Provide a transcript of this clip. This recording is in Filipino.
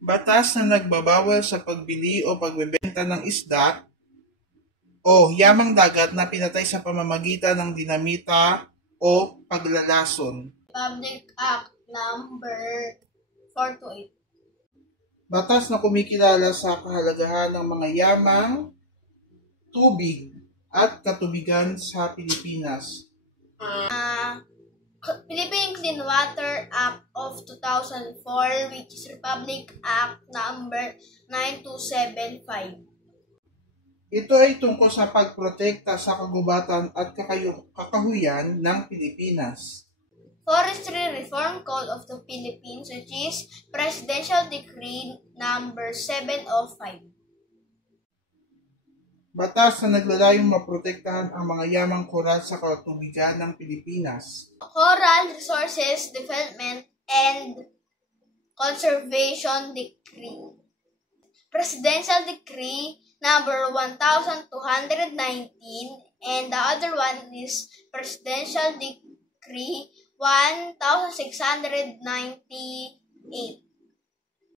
Batas na nagbabawal sa pagbili o pagbebenta ng isda o yamang dagat na pinatay sa pamamagitan ng dinamita o paglalason. Republic Act number 428. Batas na kumikilala sa kahalagahan ng mga yamang, tubig at katubigan sa Pilipinas. Philippine Clean Water Act of 2004, which is Republic Act number 9275. Ito ay tungkol sa pagprotekta sa kagubatan at kakahuyan ng Pilipinas. Forestry Reform Code of the Philippines, which is Presidential Decree number 705. Batas na naglalayong maprotektahan ang mga yamang koral sa katubigan ng Pilipinas. Coral Resources Development and Conservation Decree. Presidential Decree number 1219, and the other one is Presidential Decree 1698.